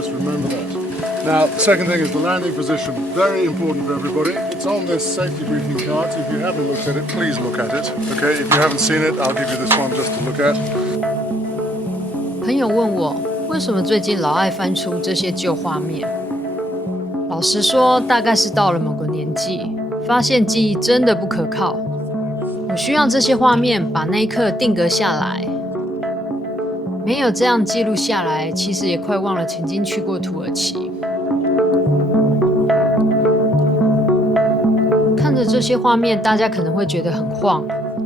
Just remember that. Now, the second thing is the landing position. Very important for everybody. It's on this safety briefing card. So if you haven't looked at it, please look at it. Okay, if you haven't seen it, I'll give you this one just to look at. 朋友问我，为什么最近老爱翻出这些旧画面？老实说，大概是到了某个年纪，发现记忆真的不可靠。我需要这些画面把那一刻定格下来。没有这样记录下来，其实也快忘了曾经去过土耳其。看着这些画面，大家可能会觉得很晃。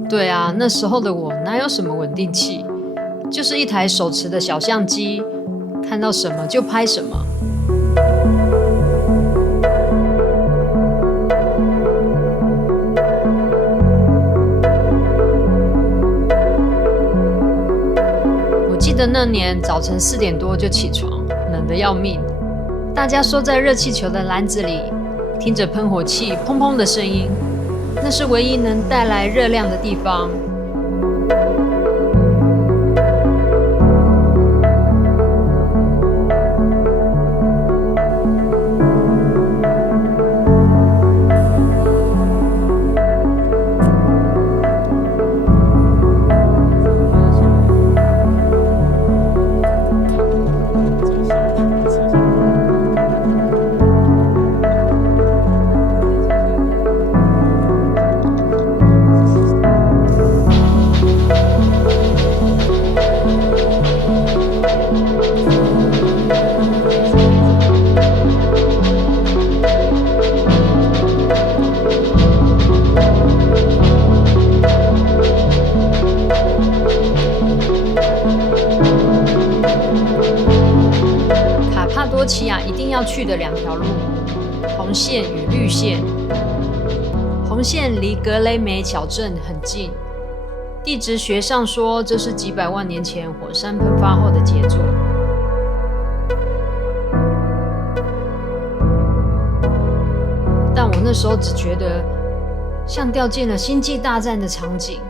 对啊，那时候的我哪有什么稳定器，就是一台手持的小相机，看到什么就拍什么。我记得那年早晨4点多就起床，冷得要命。大家缩在热气球的篮子里，听着喷火器砰砰的声音，那是唯一能带来热量的地方。多奇亚一定要去的2条路，红线与绿线。红线离格雷梅小镇很近，地质学上说这是几百万年前火山喷发后的杰作。但我那时候只觉得像掉进了星际大战的场景。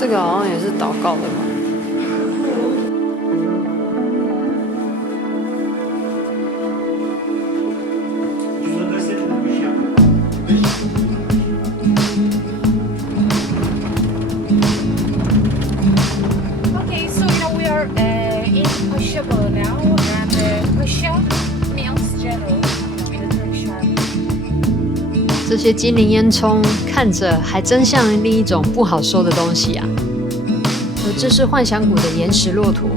这个好像也是祷告的吧。Okay, so we are in Pashabala now, and Pasha means general in the Turkish army. 这些精灵烟囱看着还真像另一种不好说的东西啊！而这是幻想谷的岩石骆驼。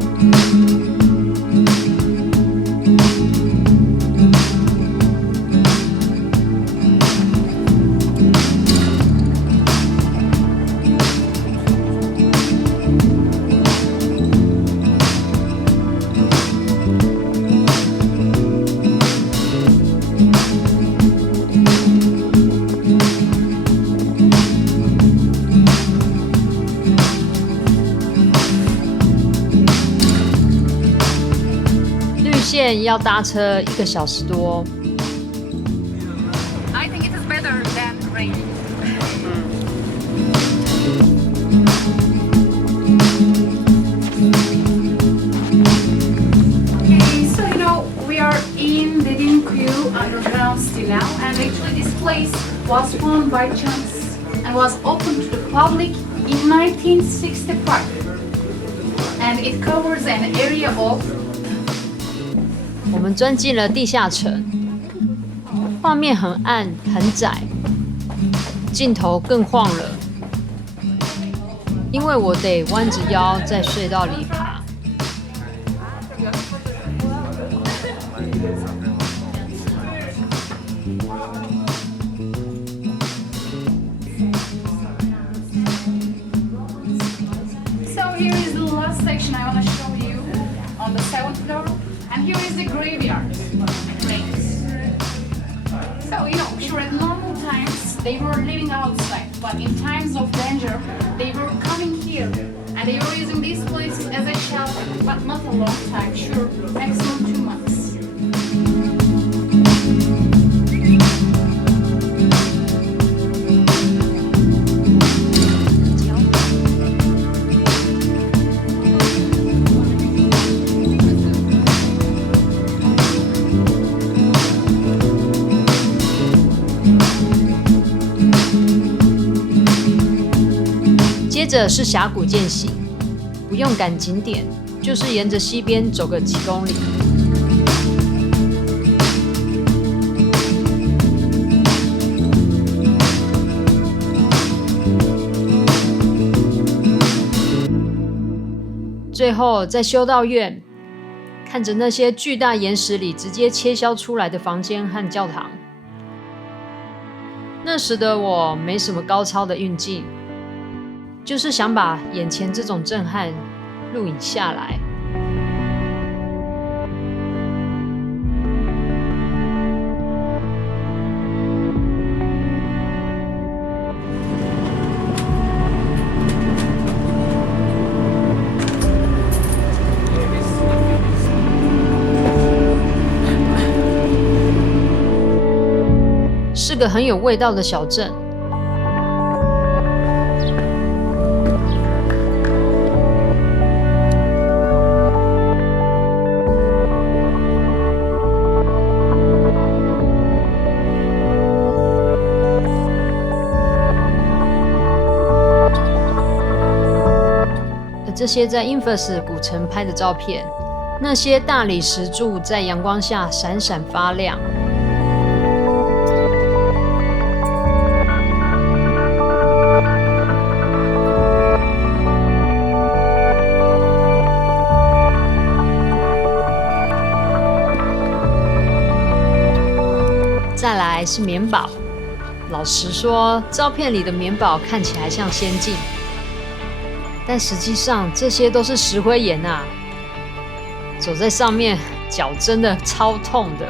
线要搭车1个小时多。I think it is better than rain. Okay, so we are in the Dinkuyu underground still now, and actually this place was found by chance and was opened to the public in 1965, and it covers an area of 我们钻进了地下城，画面很暗很窄，镜头更晃了，因为我得弯着腰在隧道里爬。So here is the last section I want to show you on the 7th floor. And here is the graveyard. So, sure, at normal times, they were living outside. But in times of danger, they were coming here And you're using these places as a shelter, but not a long time, sure, maximum 2 months. 接着是峡谷践行，不用赶景点，就是沿着溪边走个几公里。最后在修道院，看着那些巨大岩石里直接切削出来的房间和教堂。那时的我没什么高超的运镜，就是想把眼前这种震撼录影下来。是个很有味道的小镇。这些在 Infos 古城拍的照片，那些大理石柱在阳光下闪闪发亮。再来是棉堡，老实说，照片里的棉堡看起来像仙境。但实际上，这些都是石灰岩啊！走在上面，脚真的超痛的。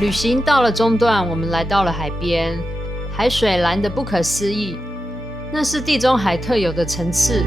旅行到了中段，我们来到了海边，海水蓝得不可思议，那是地中海特有的层次。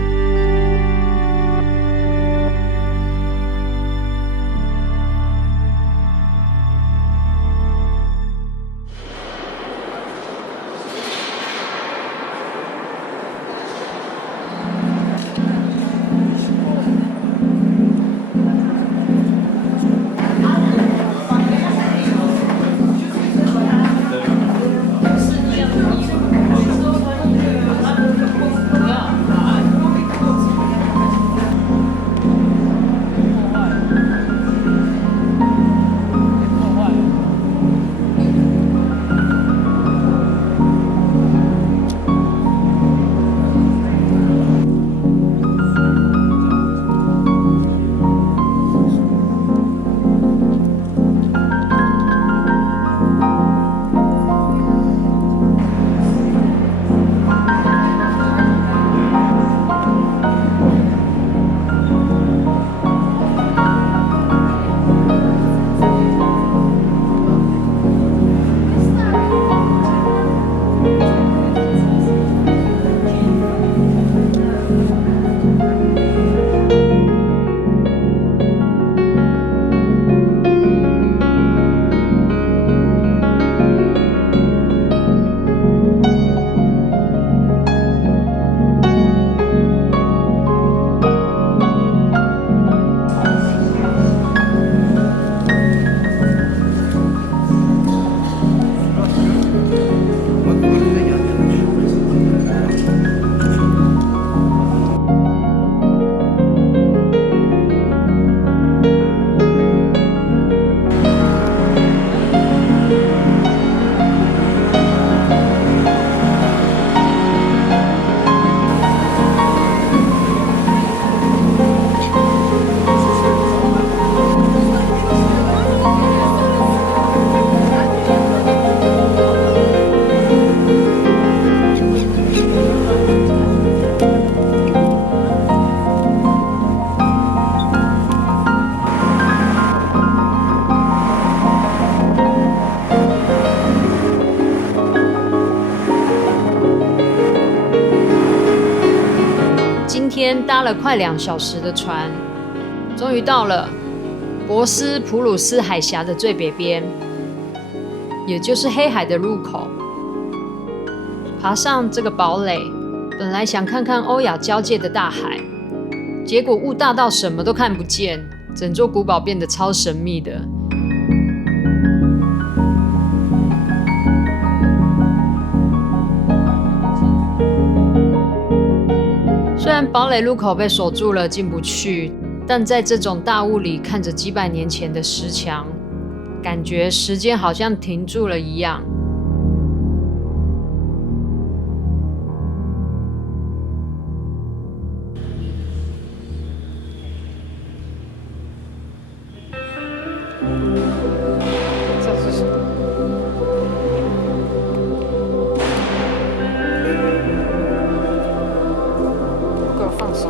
天搭了快2小时的船，终于到了博斯普鲁斯海峡的最北边，也就是黑海的入口。爬上这个堡垒，本来想看看欧亚交界的大海，结果雾大到什么都看不见，整座古堡变得超神秘的。虽然堡垒入口被锁住了，进不去，但在这种大雾里看着几百年前的石墙，感觉时间好像停住了一样。这是什么？给我放手！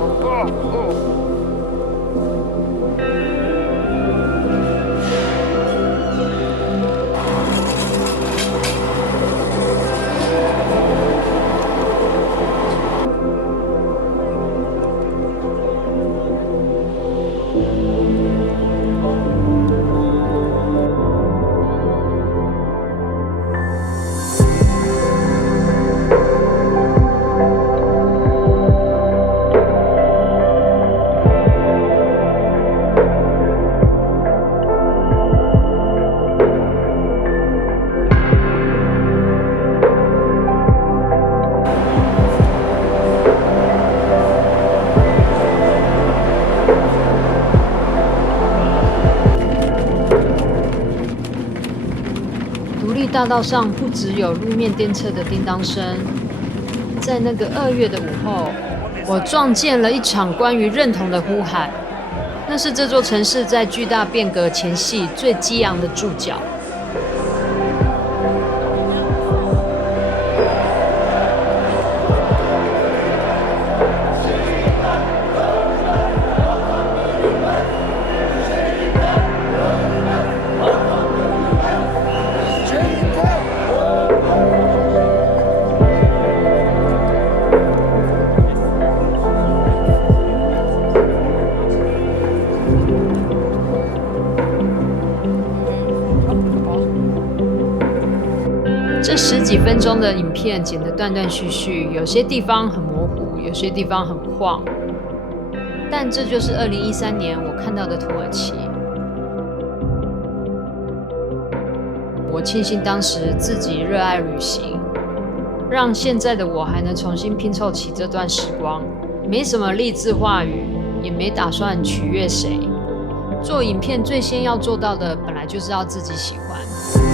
独立大道上不只有路面电车的叮当声，在那个2月的午后，我撞见了一场关于认同的呼喊。那是这座城市在巨大变革前夕最激昂的注脚。这10几分钟的影片剪得断断续续，有些地方很模糊，有些地方很晃，但这就是2013年我看到的土耳其。我庆幸当时自己热爱旅行，让现在的我还能重新拼凑起这段时光。没什么励志话语，也没打算取悦谁。做影片最先要做到的，本来就是要自己喜欢。